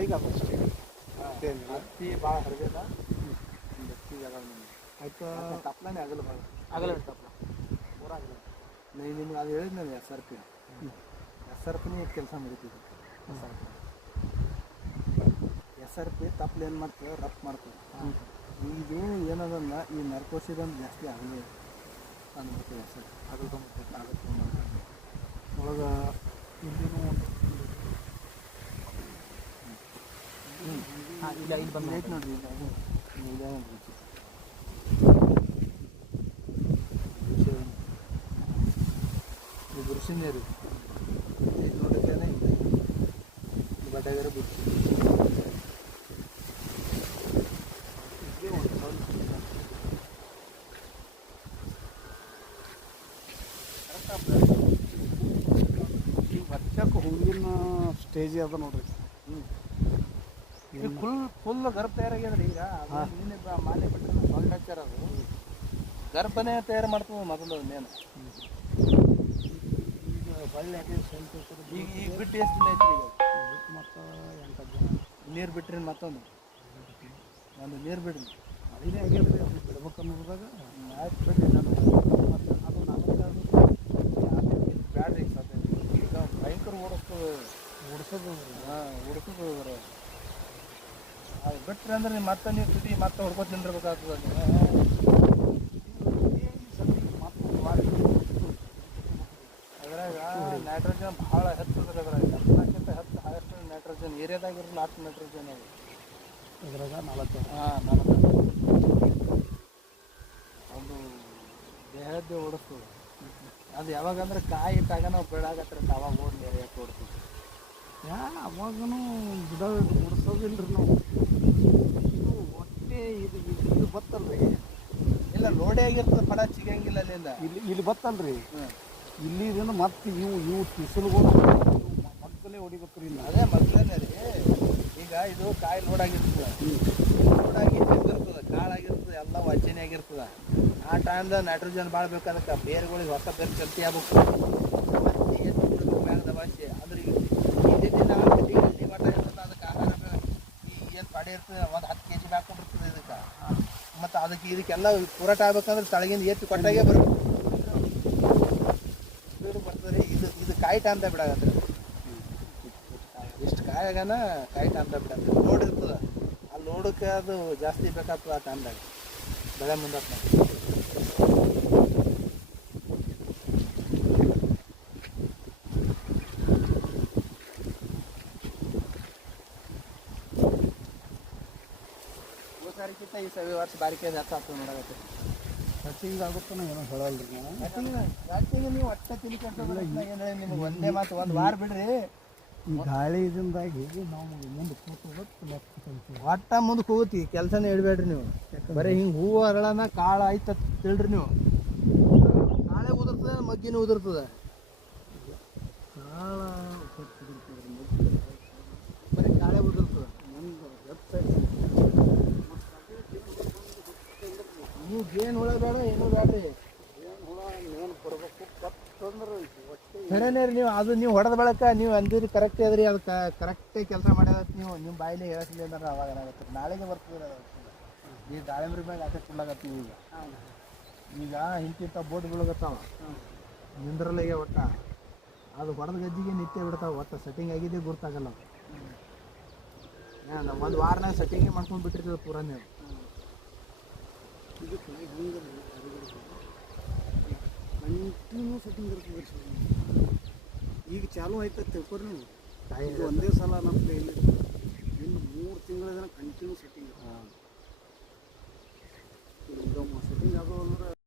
ಮಳೆಗೆ ಅದು ಅಷ್ಟೇ ಹತ್ತಿ ಭಾಳ ಹರಿದಿಲ್ಲ ಹತ್ತಿ ಜಾಗ ಆಯ್ತು. ತಪ್ಪಲನೇ ಆಗಲ್ಲ ಭಾಳ ಆಗಲ್ಲ ತಪ್ಪಲ ಪೂರ ಆಗಲ್ಲ. ನಿಮ್ಗೆ ಅದು ಹೇಳಿದ್ನಲ್ಲ SRP ಕೆಲಸ ಮುಗಿತಿದ್ದೆ. SRP ತಪ್ಪಲು ಏನು ಮಾಡ್ತದೆ ರಫ್ ಮಾಡ್ತದೆ. ಇದು ಏನದನ್ನ ಈ ನರ್ಕೋಸಿದಂದು ಜಾಸ್ತಿ ಆಗಲಿ ಅಂದ್ಬಿಡ್ತೀವಿ ಸರ್. ಆಗಲ್ಲ ಒಳಗೆ ಇಲ್ಲಿನೂ ಒಂದು ಇಲ್ಲ ಇಲ್ಲಿ ಬಂದು ಐತೆ ನೋಡಿರಿ. ಇಲ್ಲ ಇದು ಬುರ್ಷಿ ನೀರು ಇದು ನೋಡೋಕ್ಕೇನೆ ಬಡ್ಡಾಗಾರ ಬುರ್ಷಿ ಈಗ ವರ್ಷಕ್ಕೆ ಹೂವಿನ ಸ್ಟೇಜ್ ಅದ ನೋಡ್ರಿ. ಫುಲ್ ಗರ್ಭ ತಯಾರಾಗ್ಯದ್ರಿ. ಈಗ ನಿನ್ನೆ ಮಾಲೆ ಬಿಟ್ಟರೆ ಸೊಳ್ಳೆ ಹಚ್ಚಾರ ಅದು ಗರ್ಭನೇ ತಯಾರು ಮಾಡ್ತೀವಿ ಮೊದಲು ಮೇನ್. ಈಗ ಹೊಳ್ಳೆ ಈಗ ಬಿಟ್ಟು ಎಷ್ಟು ದಿನ ಐತ್ರಿ? ಈಗ ಮತ್ತು 8 ಜನ ನೀರು ಬಿಟ್ರಿ ಮತ್ತೊಂದು ನೀರು ಬಿಡ್ರಿ ಅದೇ ಆಗ್ಯದ್ರಿ. ಅದು ಬಿಡ್ಬೇಕು ಅನ್ನೋದಾಗ ಆಯ್ತು ಬಿಡ್ರಿ. ನಾನು ಮತ್ತು ಅದು ಬ್ಯಾಡ್ರಿ ಸದ್ಯ ಈಗ ಭಯಂಕರ ಓಡಿಸೋದು ಓಡಿಸೋದು ಅದು ಬಿಟ್ರಿ ಅಂದ್ರೆ ನೀವು ಮತ್ತೆ ನೀವು ತುದಿ ಮತ್ತೆ ಹೊಡ್ಕೊತ ನಿಂದಿರ್ಬೇಕಾಗ್ತದೆ. ಅದ್ರಾಗ ನೈಟ್ರೋಜನ್ ಭಾಳ ಹೆಚ್ಚದ. ಅದ್ರಾಗ ಎಲ್ಲಕ್ಕಿಂತ ಹೆಚ್ಚು ಹೈಯೆಸ್ಟ್ ನೈಟ್ರೋಜನ್ ಏರಿಯಾದಾಗಿರಲ್ಲ. 10 ನೈಟ್ರೋಜನ್ ಅದು ಅದ್ರಾಗ 4 ಅದು ದೇಹದ್ದೇ ಓಡಿಸ್ತದೆ. ಅದು ಯಾವಾಗಂದ್ರೆ ಕಾಯಿ ಇಟ್ಟಾಗ ನಾವು ಬೆಳಾಗತ್ರ ಅವಾಗ ಓಡಿ ಯಾಕೆ ಓಡಿಸ್ತೀವಿ. ಅವಾಗೂ ಗಿಡ ಓಡಿಸೋದಿಲ್ರಿ ನಾವು. ಇದು ಹೊಟ್ಟೆ ಇದು ಬತ್ತಲ್ರಿ. ಇಲ್ಲ ಲೋಡೆ ಆಗಿರ್ತದೆ, ಪಡ ಸಿಗಂಗಿಲ್ಲ ಅಲ್ಲಿಂದ. ಇಲ್ಲಿ ಬತ್ತಲ್ರಿ. ಇಲ್ಲಿದಿಂದ ಮತ್ತೆ ಇವು ಟಿಸಲ್ಗಳು ಮಕ್ಕಳೇ ಹೊಡಿಬೇಕ್ರಿ. ಅದೇ ಮೊದಲನೇ ರೀ. ಈಗ ಇದು ಕಾಯಿ ಲೋಡಾಗಿರ್ತದೆ, ಲೋಡಾಗಿ ನಿಂತಿರ್ತದೆ, ಕಾಳಾಗಿರ್ತದೆ, ಎಲ್ಲ ವಜ್ಜನೆ ಆಗಿರ್ತದೆ. ಆ ಟೈಮ್ದಾಗ ನೈಟ್ರೋಜನ್ ಭಾಳ ಬೇಕು. ಅದಕ್ಕೆ ಬೇರುಗಳಿಗೆ ಹೊಸ ಬೇರೆ ಕಲ್ತಿ ಆಗ್ಬೇಕು. ಮತ್ತೆ ಎತ್ತು ಬಿಡಬೇಕು ಮ್ಯಾಗದ ಭಾಷೆ. ಅಂದ್ರೆ ಈಗ ಇಲ್ಲಿ ಮಟ್ಟ ಇರ್ತದೆ. ಅದಕ್ಕೆ ಆಹಾರ ಏನು ಪಡೆ ಇರ್ತದೆ, ಒಂದು 10 kg ಹಾಕೊಂಡಿರ್ತದೆ ಇದಕ್ಕೆ. ಮತ್ತು ಇದಕ್ಕೆಲ್ಲ ಪೂರಾಟ ಆಗ್ಬೇಕಂದ್ರೆ ತಳಗಿಂದ ಎತ್ತು ಕೊಟ್ಟಾಗೆ ಬರಬೇಕು. ಬರ್ತದೆ ರೀ. ಇದು ಕಾಯಿ ಟೈಮ್ದಾಗ ಬಿಡಾಗತ್ತೆ. ಇಷ್ಟು ಕಾಯಾಗನ ಕಾಯಿ ಟೈಮ್ದಾಗ ಬಿಡತ್ತೆ. ಲೋಡ್ ಇರ್ತದೆ, ಆ ಲೋಡಕ್ಕೆ ಅದು ಜಾಸ್ತಿ ಬೇಕಾಗ್ತದೆ. ಆ ಟೈಮ್ದಾಗ ಬೆಳೆ ಮುಂದಕ್ಕೆ ಸಾರಿಕಿಂತ ಈ ಸವಿ ವರ್ಷ ಬಾರಿಕೆ ಹೆಚ್ಚಾಗ್ತದೆ ನೋಡಾಗತ್ತೆ. ಕಟ್ಟಿಂಗ್ ಆಗುತ್ತಾನ ಏನೋ ಹೇಳಲ್ರಿ ನಾವು. ಕಟ್ಟಿಂಗ್ ನೀವು ಒಟ್ಟೆ ತಿಳ್ಕೊಂಡ್ರೆ ಏನು ಹೇಳಿ ನಿಮ್ಗೆ ಒಂದೇ ಮಾತು. ಒಂದು ವಾರ ಬಿಡ್ರಿ. ಈ ಗಾಳಿ ಇದರಿಂದಾಗಿ ನಾವು ಮುಂದೆ ಕೂತು ಒಟ್ಟ ಮುಂದಕ್ಕೆ ಹೋಗ್ತಿ. ಕೆಲಸನೇ ಇಡಬೇಡ್ರಿ ನೀವು. ಬರೀ ಹಿಂಗೆ ಹೂವು ಅರಳನ ಕಾಳು ಆಯ್ತು ತಿಳ್ರಿ ನೀವು. ಕಾಳೆ ಉದುರ್ತದೆ, ಮಗ್ಗಿನೂ ಉದುರ್ತದೆ. ಕಾಳ ಬರೀ ಕಾಳೆ ಉದುರ್ತದೆ. ನೀವು ಜೇನು ಹುಳ ಬೇಡ, ಏನೂ ಬೇಡ್ರಿ. ಏನು ಬರಬೇಕು ಕತ್ತಂದ್ರೆ ಹೇಳೇನೇ ರೀ. ನೀವು ಅದು ನೀವು ಹೊಡೆದ ಬಳಕ ನೀವು ಅಂದಿರಿ ಕರೆಕ್ಟೇ ಅದ್ರಿ. ಅದು ಕರೆಕ್ಟೇ ಕೆಲಸ ಮಾಡ್ಯದತ್ತು. ನೀವು ನಿಮ್ಮ ಬಾಯಿಲೆ ಹೇಳಿಸ್ಲಿ ಅಂದ್ರೆ ಅವಾಗ ಏನಾಗುತ್ತೆ, ನಾಳೆಗೆ ಬರ್ತದೆ. ಈ ದಾಳಿಂಬ್ರಿ ಮ್ಯಾಗ ಆಟೆ ಕೊಡ್ಲಾಗತ್ತೀವಿ. ಈಗ ಇಂತಿಂಥ ಬೋಟ್ ಬೀಳಗತ್ತಾವ ನಿಂದ್ರಲ್ಲಿಗೆ. ಒಟ್ಟ ಅದು ಹೊಡೆದ ಗಜ್ಜಿಗೆ ನಿತ್ಯ ಬಿಡ್ತಾವೆ. ಒಟ್ಟು ಸೆಟ್ಟಿಂಗ್ ಆಗಿದ್ದೇ ಗುರ್ತಾಗಲ್ಲ. ಒಂದು ವಾರನಾಗ ಸೆಟ್ಟಿಂಗೇ ಮಾಡ್ಕೊಂಡು ಬಿಟ್ಟಿರ್ತದೆ ಪೂರ ನೀವು. ಕಂಟಿನ್ಯೂ ಸೆಟ್ಟಿಂಗ್ ಇರ್ತದೆ. ಈಗ ಚಾಲು ಆಯ್ತು ತಿಳ್ಕೊರಿ ನೀವು. ಒಂದೇ ಸಲ ನಮ್ಮ ಕೈಯಲ್ಲಿ